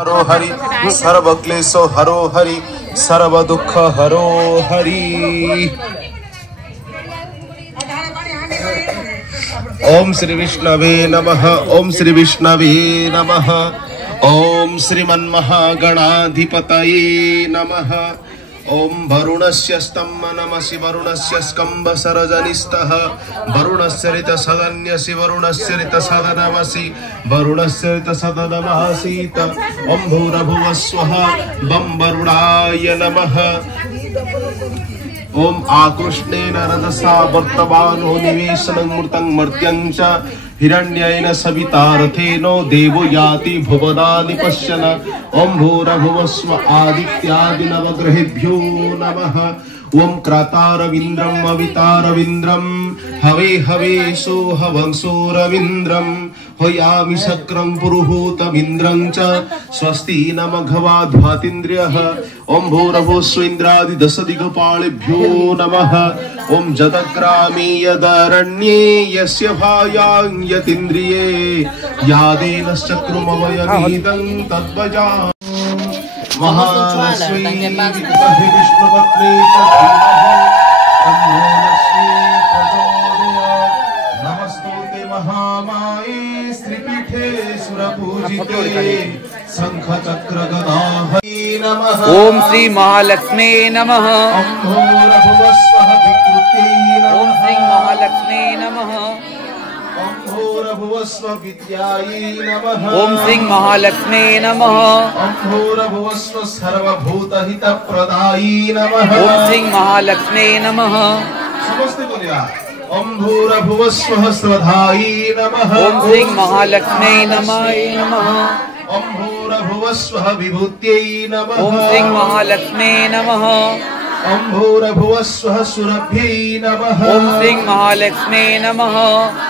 हरो हरि सर्व क्लेशो हरो हरि सर्व दुख हरो हरि। ओम श्री विष्णवे नमः। ओम श्री विष्णवे नमः। ओम श्रीमन्महागणाधिपतये नमः। ओम वरुणस्य स्तम्भ नमसि वरुणस्य स्कम्भ सरजनिस्तः वरुणस्य ऋतसदन्यसि वरुणस्य ऋतसदनमसि वरुणस्य ऋतसदनमासीत। ओम भूर्भुवः स्वः बं वरुणाय नमः। ओम आकृष्णेन रजसा वर्तमानो निवेशनं मृतं मर्त्यं च हिरण्येन सवितारथेनो देवो याति भुवनानि पश्यन्। ओम भूर्भुवः स्वः आदित्यादि नवग्रहेभ्यो नमः। ओम क्रतारविन्द्रम् अवितारविन्द्रम् हवे हवेशो हवंसोरविन्द्रम् होयामि शक्रं पुरुहूतमिन्द्रं च स्वस्ति न मघवाध्वातीन्द्रियः। ओम भूर्भुवः स्वइन्द्रादि दशदिक्पालेभ्यो नमः। ओम जदग्रामे यदरण्ये यस्य भायां यतीन्द्रिये यादेनश्चक्रुमवयमीदं तद्वजा महालक्ष्मी विद्महे विष्णुपत्नी च धीमहि लक्ष्मी प्रचोदयात्। नमस्तुते महामाये श्रीपीठे सुरपूजिते शंख चक्र गदा नमः। ओम श्री महालक्ष्मी नमः। ओम भूर्भुवः स्वः विकृत्यै नमः। ओम श्री महालक्ष्मी नमः। ओम भूर्भुवः स्वः विद्यायै नमः। ओम श्री महालक्ष्मी नमः। ओम भूर्भुवः स्वः सर्वभूतहितप्रदायै नमः। ओम श्री महालक्ष्मी नमः। समस्त बोलिया। ओम भूर्भुवः स्वः स्वधायै नमः। ओम श्री महालक्ष्मी नमः। ओम भूर्भुवः स्वः विभूत्यै नमः। ओम श्री महालक्ष्मी नमः। ओम भूर्भुवः स्वः सुरभ्यै नमः। ओम श्री महालक्ष्मी नमः।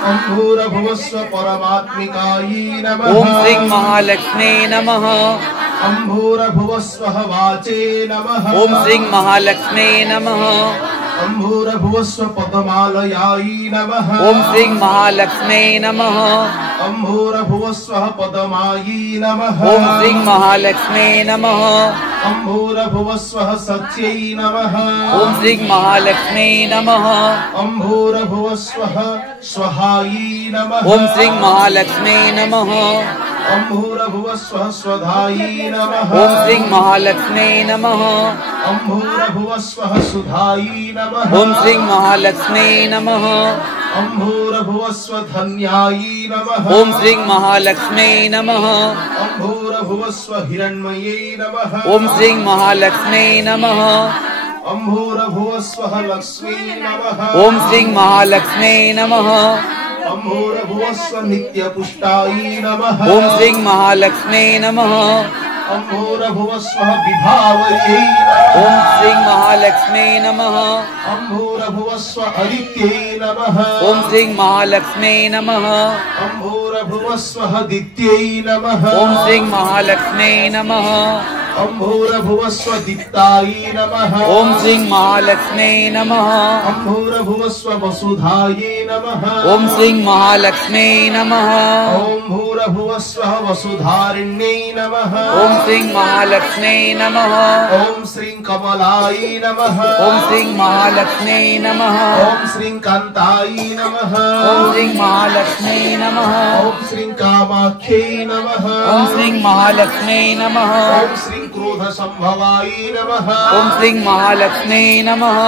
ओम भूर्भुवः स्वः परमात्मिकायै नमः। ओम श्री महालक्ष्मी नमः। ओम भूर्भुवः स्वः वाचे नमः। ओम श्री महालक्ष्मी नमः। ओम भूर्भुवः स्वः पद्मालयायै नमः। ओम श्री महालक्ष्मी नमः। ओम भूर्भुवः स्वः पद्मायै नमः। ओम श्री महालक्ष्मी नमः। ओम भूर्भुवः स्वः सत्यै नमः। ओम श्री महालक्ष्मी नमः। ओम भूर्भुवः स्वः स्वाहायै नमः। ओम श्री महालक्ष्मी नमः। ओम भूर्भुवः स्वः स्वधायै नमः। ओम श्री महालक्ष्मी नमः। ओम भूर्भुवः स्वः सुधायै नमः। ओम श्री महालक्ष्मी नमः। ओम भूर्भुवः स्वः धन्यायै नमः। ओम श्री महालक्ष्मी नमः। ओम भूर्भुवः स्वः हिरण्मये नमः। ओम श्री महालक्ष्मी नमः। ओम भूर्भुवः स्वः लक्ष्मी नमः। ओम श्री महालक्ष्मी नमः। ओम भूर्भुवः स्वः नित्यपुष्टायै नमः। ओम श्री महालक्ष्मी नमः। ओम भूर्भुवः स्वः विभावयै ओम नमः। श्री महालक्ष्मी नमः। ओम भूर्भुवः स्वः अदित्यै नमः। ओम श्री महालक्ष्मी नमः। ओम भूर्भुवः स्वः दित्यै नमः। ओम श्री महालक्ष्मी नमः। ओम भूर्भुवः स्वः दीप्तायै नमः। ओम श्री महालक्ष्मी नमः। ओम भूर्भुवः स्वः वसुधायै नमः। ओम श्री महालक्ष्मी नमः। ओम भूर्भुवः स्वः वसुधारिण्यै नमः। ओम श्री महालक्ष्मी नमः। ओम श्रीं कमलायै नमः। ओम श्री महालक्ष्मी नमः। ओम श्रीं कान्तायै नमः। ओम श्री महालक्ष्मी नमः। ओम श्रीं कामाख्यै नमः। ओम श्री महालक्ष्मी नमः। ओम श्रीं क्रोध संभवायै नमः। ओम श्री महालक्ष्मी नमः।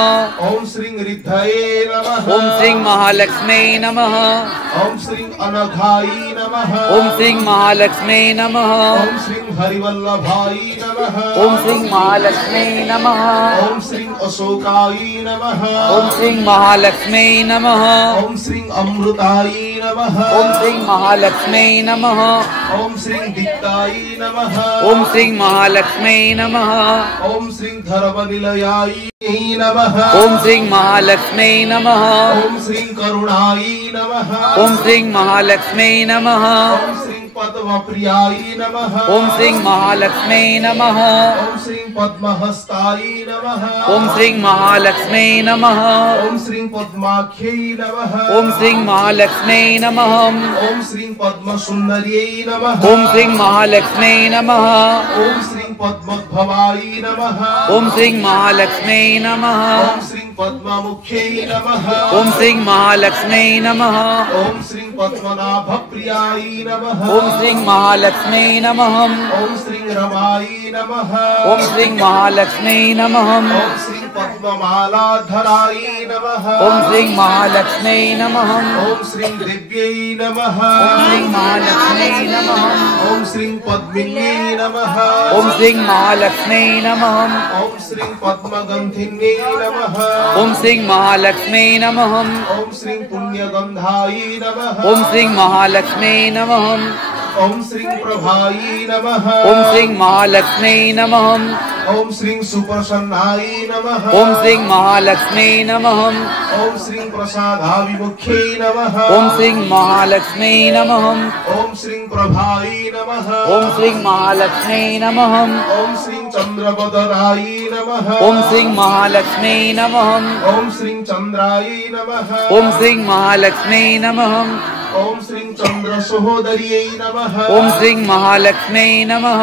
ओम श्रीं रिद्धये नमः। ओम श्री महालक्ष्मी नमः। ओम श्रीं अनघायै नमः। ओम श्री महालक्ष्मी नमः। ओम श्रीं हरिवल्लभायै नमः। ओम श्री महालक्ष्मी नमः। ओम श्रीं अशोकायै नमः। ओम श्री महालक्ष्मी नमः। ओम श्रीं अमृतायै नमः। ओम श्री महालक्ष्मी नमः। ओम श्रीं दीप्तायै नमः। ओम श्री महालक्ष्मी नमः। ओम श्रीं धर्मनिलयायै नमः। ओम श्री महालक्ष्मी नमः। ओम श्रीं करुणायै नमः। ओम श्री महालक्ष्मी नमः। ओम श्रीं पद्मप्रियायै नमः। ओम श्री महालक्ष्मी नमः। ओम श्रीं पद्महस्तायै नमः। नमः ओम श्रीं महालक्ष्मी नमः ओम श्रीं पद्माख्यै नमः ओम श्रीं महालक्ष्मी नमः ओम श्रीं पद्मसुन्दर्यै नमः ओम श्रीं महालक्ष्मी नमः ओम श्रीं पद्मोद्भवायै नमः ओम श्रीं महालक्ष्मी नमः ओम श्रीं पद्ममुख्यै नमः ओम श्रीं महालक्ष्मी नमः ओम श्रीं पद्मनाभप्रियायै नमः ओम श्रीं महालक्ष्मी नमः ओम श्रीं रमायै नमः ओम श्रीं महालक्ष्मी नमः ओम श्रीं पद्ममालाधरायै नमः ओम श्रीं महालक्ष्मी नमः ओम श्रीं दिव्यै नमः ओम श्रीं महालक्ष्मी नमः ओम श्रीं पद्मिन्यै नमः ओम श्रीं महालक्ष्मी नमः ओम श्रीं पद्मगन्धिन्यै नमः ओम श्रीं महालक्ष्मी नमः ओम श्रीं पुण्यगन्धायै नमः ओम श्रीं महालक्ष्मी नमः ओम श्रीं प्रभायै नमः ओम श्रीं महालक्ष्मी नमः ओम श्रीं सुप्रसन्नायै नमः ओम श्रीं महालक्ष्मी नमः ओम श्रीं प्रसादाभिमुख्यै नमः ओम श्रीं महालक्ष्मी नमः ओम श्रीं प्रभायै नमः ओम श्रीं महालक्ष्मी नमः ओम श्रीं चन्द्रवदनायै नमः ओम श्रीं महालक्ष्मी नमः ओम श्रीं चन्द्रायै नमः ओम श्रीं महालक्ष्मी नमः ओम श्रीं चन्द्रसहोदर्यै नमः ओम श्रीं महालक्ष्मी नमः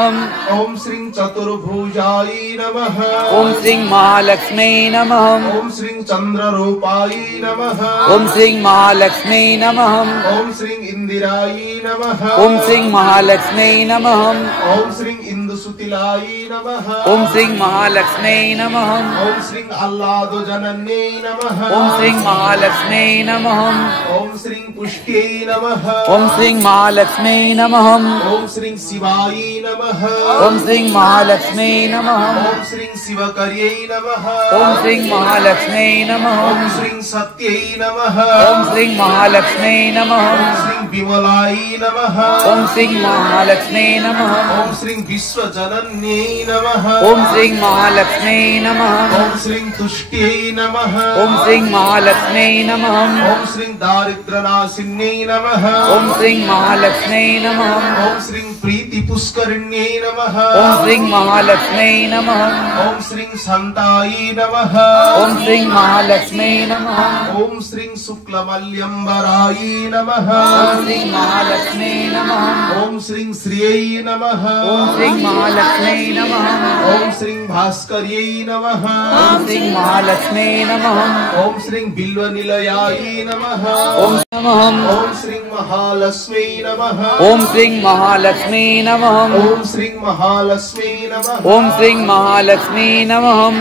ओम श्रीं चतुर्भुजायै नमः ओम श्रीं महालक्ष्मी नमः ओम श्रीं चन्द्ररूपायै नमः ओम श्रीं महालक्ष्मी नमः ओम श्रीं इन्दिरायै नमः ओम श्रीं महालक्ष्मी नमः ओम श्रीं इन्दुसुतिलायै नमः ओम श्रीं महालक्ष्मी नमः ओम श्रीं आह्लादजनन्यै नमः ओम श्रीं महालक्ष्मी नमः ओम श्रीं पुष्ट्यै नमः ओम श्रीं महालक्ष्मी नमः ओम श्रीं शिवायै नमः ओम श्रीं महालक्ष्मी नमः ओम श्रीं शिवकर्यै नमः ओम श्रीं महालक्ष्मी नमः ओम श्रीं सत्यै नमः ओम श्रीं महालक्ष्मी नमः ओम श्रीं विमलायै नमः ओम श्रीं महालक्ष्मी नमः ओम श्रीं विश्वजनन्यै नमः ओम श्रीं महालक्ष्मी नमः ओम श्रीं तुष्ट्यै नमः ओम श्रीं महालक्ष्मी नमः ओम श्रीं दारिद्र्यनाशिन्यै नमः ओम श्रीं महालक्ष्मी नमः ओम श्रीं प्रीतिपुष्करिण्यै नमः ओम श्रीं महालक्ष्मी नमः ओम श्रीं शान्तायै नमः ओम श्रीं महालक्ष्मी नमः ओम श्रीं शुक्लमल्यम्बरायै नमः ओम श्रीं महालक्ष्मी नमः ओम श्रीं श्रियै नमः ओम श्रीं महालक्ष्मी नमः ओम श्रीं भास्कर्यै नमः ओम श्रीं महालक्ष्मी नमः ओम श्रीं बिल्वनिलयायै नमः ओम नमः ओम श्रीं महालक्ष्मी नमः ओम श्रीं महालक्ष्मी नमः ओम श्रीं महालक्ष्मी नमः ओम श्रीं महालक्ष्मी नमः ओम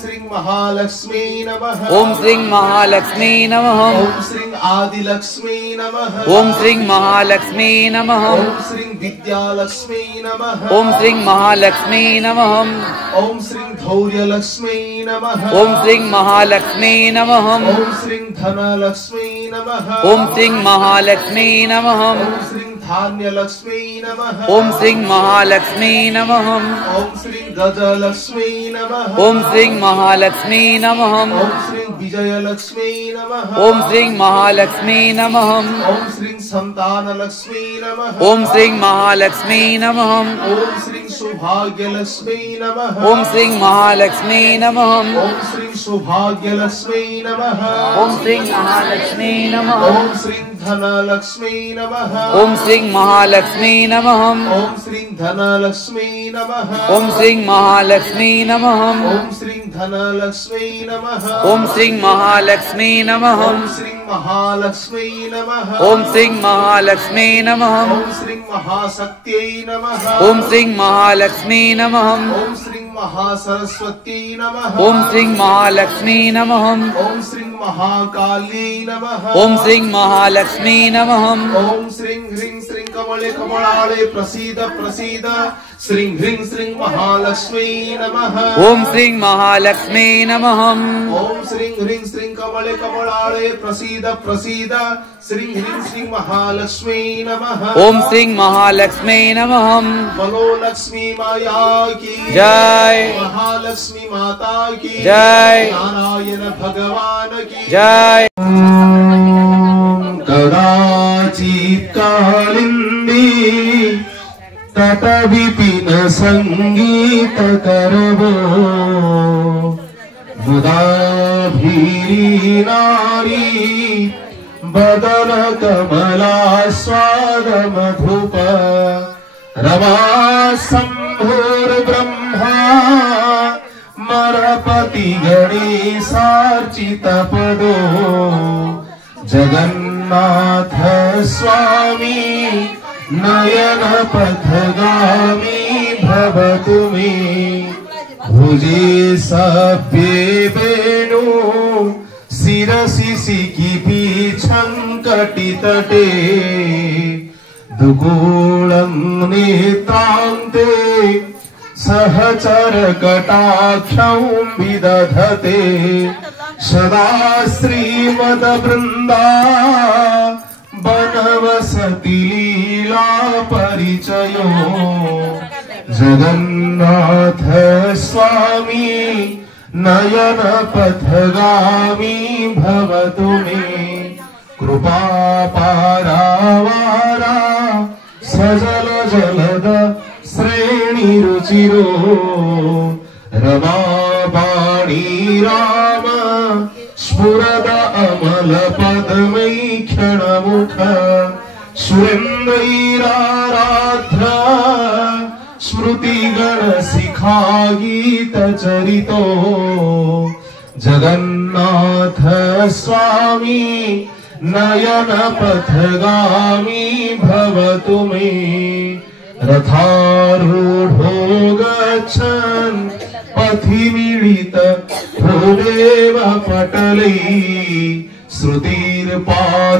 श्रीं महालक्ष्मी नमः ओम श्रीं महालक्ष्मी नमः ओम श्रीं आदिलक्ष्मी नमः ओम श्रीं महालक्ष्मी नमः ओम श्रीं विद्यालक्ष्मी नमः ओम श्रीं महालक्ष्मी नमः ओम श्रीं धौर्यलक्ष्मी नमः ओम श्रीं महालक्ष्मी नमः ओम श्रीं धनलक्ष्मी नमः ओम श्रीं महालक्ष्मी नमः ओम श्रीं धान्यलक्ष्मी नमः ओम श्रीं महालक्ष्मी नमः ओम श्रीं गजलक्ष्मी नमः ओम श्रीं महालक्ष्मी नमः ओम श्रीं विजयलक्ष्मी नमः ओम श्रीं महालक्ष्मी नमः ओम श्रीं संतानलक्ष्मी नमः ओम श्रीं महालक्ष्मी नमः ओम श्रीं सौभाग्यलक्ष्मी नमः ओम श्रीं महालक्ष्मी नमः ओम श्रीं सौभाग्यलक्ष्मी नमः ओम श्रीं महालक्ष्मी नमः ओम श्रीं धनलक्ष्मी नमः ओम श्रीं महालक्ष्मी नमः ओम श्रीं धनलक्ष्मी नमः ओम श्रीं महालक्ष्मी नमः ओम श्रीं धनलक्ष्मी नमः ओम श्रीं महालक्ष्मी नमः ओम श्रीं महालक्ष्मी नमः ओम श्रीं महालक्ष्मी नमः ओम श्रीं महाशक्त्यै नमः ओम श्रीं महालक्ष्मी नमः ओम श्रीं महासरस्वत्यै नमः ओम श्रीं महालक्ष्मी नमः ओम श्रीं महाकाल्यै नमः ओम श्रीं महालक्ष्मी नमः ओम श्रीं ह्रीं श्रीं कमले कमलाले प्रसीद प्रसीद श्रीं ह्रीं श्रीं महालक्ष्मी नमः ओम श्रीं महालक्ष्मी नमः ओम श्रीं ह्रीं श्रीं कमले कमलाले प्रसीद प्रसीद श्रीं ह्रीं श्रीं महालक्ष्मी नमः ओम श्रीं महालक्ष्मी नमः बोलो लक्ष्मी माया की जय महालक्ष्मी माता की जय नारायण भगवान की जय कदाचित् कालिंदी कट विपिन संगीत करबो मुदाभीरी नारी बदन कमला स्वाद मधुप रमा शंभुर ब्रह्मा मरपति गणेशार्चित पदो जगन्नाथ स्वामी नयन पथगामी भवतु मे भुजे सभ्ये वेणु शिरसि सिकिपि छङ्कटितटे दुकूलं नेत्रान्ते सहचर कटाक्षं विदधते सदा श्रीमद वृंदा बनवसति लीला परिचयो जगन्नाथ स्वामी नयन पथगामी भवतु मे कृपा पारावारा सजल जलद श्रेणी रुचिरो रमा वाणी राम स्फुरद अमल पद्मै क्षणमुख सुरेन्द्रैराराध्य स्मृतिगण शिखा गीत चरितो जगन्नाथ स्वामी नयन पथगामी भवतु मे रथारूढो गच्छन् पथि मिलित भूदेव पटलै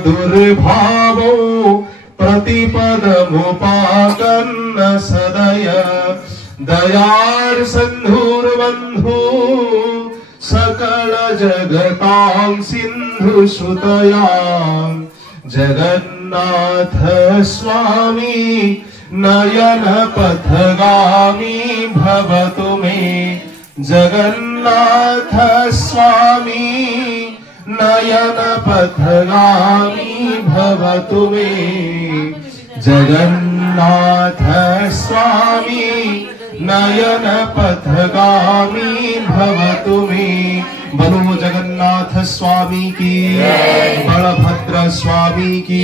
श्रुतिर्पादुर्भावो प्रतिपदमुपाकन्न सदय दयार्सन्धुर्बन्धु सकल जगतां सिन्धु सुतयां जगन्नाथ स्वामी नयन पथगामी भवतु मे जगन्नाथ स्वामी नयन पथगामी भवतु मे जगन्नाथ स्वामी नयन पथगामी भवतु मे बोलो जगन्नाथ स्वामी की बलभद्र स्वामी की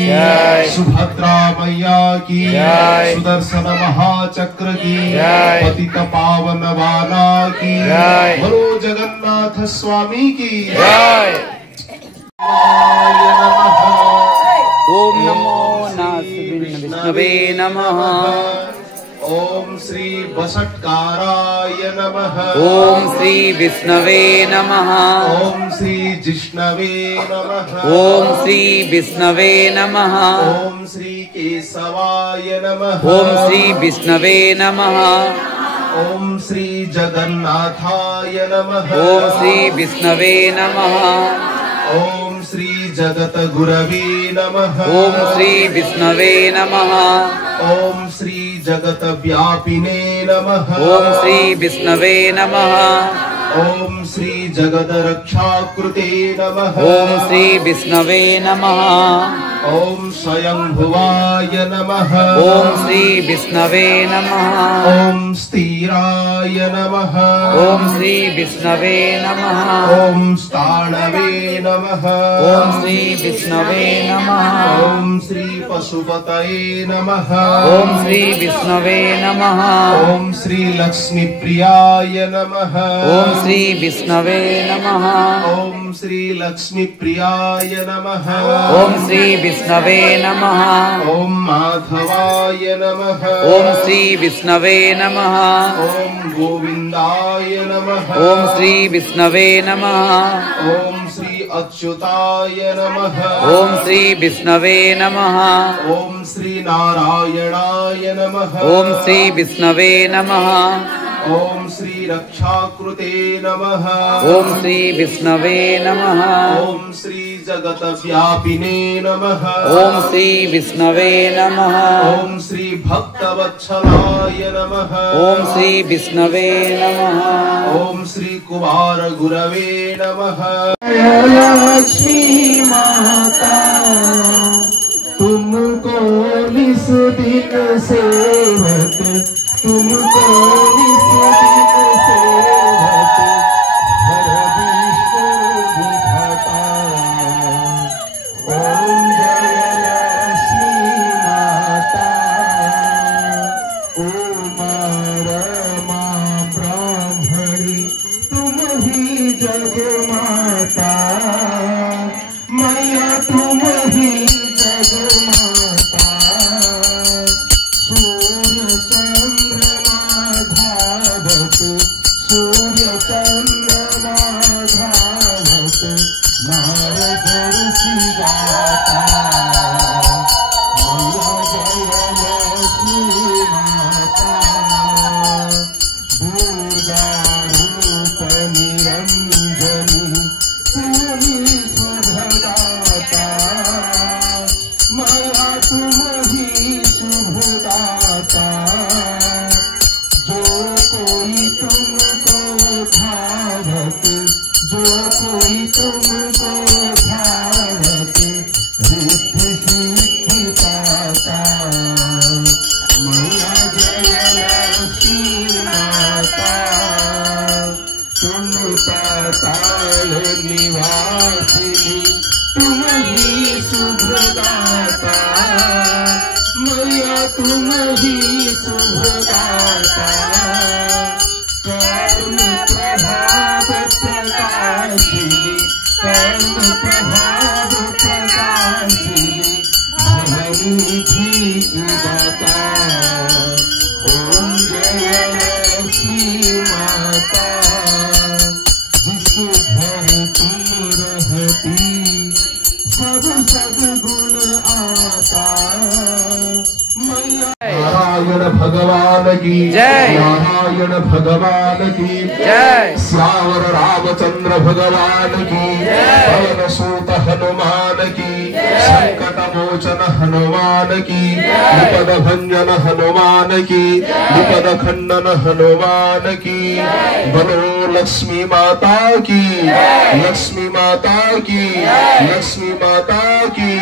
सुभद्रा मैया की सुदर्शन महाचक्र की पतित पावन वाला की बोलो जगन्नाथ स्वामी की ओम नमो विष्णवे नमः ओम श्री वषट्काराय नमः ओम श्री विष्णवे नमः ओम श्री जिष्णवे नमः ओम श्री विष्णवे नमः ओम श्री केशवाय नमः ओम श्री विष्णवे नमः ओम श्री जगन्नाथाय नमः ओम श्री विष्णवे नमः ओम श्री जगत गुरवे नमः ओम श्री विष्णवे नमः ओम श्री जगत व्यापिने नमः ओम श्री विष्णवे नमः ओम श्री जगत रक्षाकृते नमः ओम श्री विष्णवे नमः ओम स्वयंभुवाय नमः ओम श्री विष्णवे नमः ओम स्थिराय नमः ओम श्री विष्णवे नमः ओम स्थाणवे नमः ओम श्री विष्णवे नमः ओम श्री पशुपतये नमः ओम श्री विष्णवे नमः ओम श्री लक्ष्मी प्रियाय नमः ओम श्री विष्णवे नमः ओम श्री लक्ष्मी प्रियाय नमः ओम श्री विष्णवे नमः ओम माधवाय नमः ओम श्री विष्णवे नमः ओम गोविंदाय नमः ओम श्री विष्णवे नमः ओम श्री अच्युताय नमः ओम श्री विष्णवे नमः ओम श्री नारायणाय नमः ओम श्री विष्णवे नमः ओम श्री रक्षाकृते नमः ओम श्री विष्णवे नमः ओम श्री जगत व्यापिने नमः ओम श्री विष्णवे नमः ओम श्री भक्तवत्सलाय नमः ओम श्री विष्णवे नमः ओम श्री कुमार गुरवे नमः लक्ष्मी माता तुमको निस दिन सेवक तुमको निस दिन सेवत हर विश्व विधाता। ओम जय लक्ष्मी माता, ओम रमा ब्राह्मणी, तुम ही जग माता। मैया तुम ही जग माता। सूर्य चंद्रमा धावत, सूर्य चंद्रमा धावत, नारद ऋषि गाता। मैया जय लक्ष्मी माता, दुर्गा रूप निरंजनी, तुम ही शुभदाता। माया तुम ही शुभदाता। जो कोई तुमको धावत, जो कोई तुमको धावत, रिद्धि सिद्धि पाता। मैया जय लक्ष्मी माता, तुम पाताल निवासिनी, तुम ही शुभदाता। मैया तुम ही शुभदाता। कर्म प्रभाव प्रकाशिनी, कर्म प्रभाव प्रकाशिनी, धननिधि दाता। ओम जय लक्ष्मी माता, जिस घर तुम रहती सब गुण आता। मैया नारायण भगवान की जय। नारायण भगवान की जय। श्यावर रामचंद्र भगवान की पवन सूत हनुमान की संकट मोचन हनुमान की विपद भंजन हनुमान की विपद खंडन हनुमान की। बोलो लक्ष्मी माता की, लक्ष्मी माता की, लक्ष्मी माता की।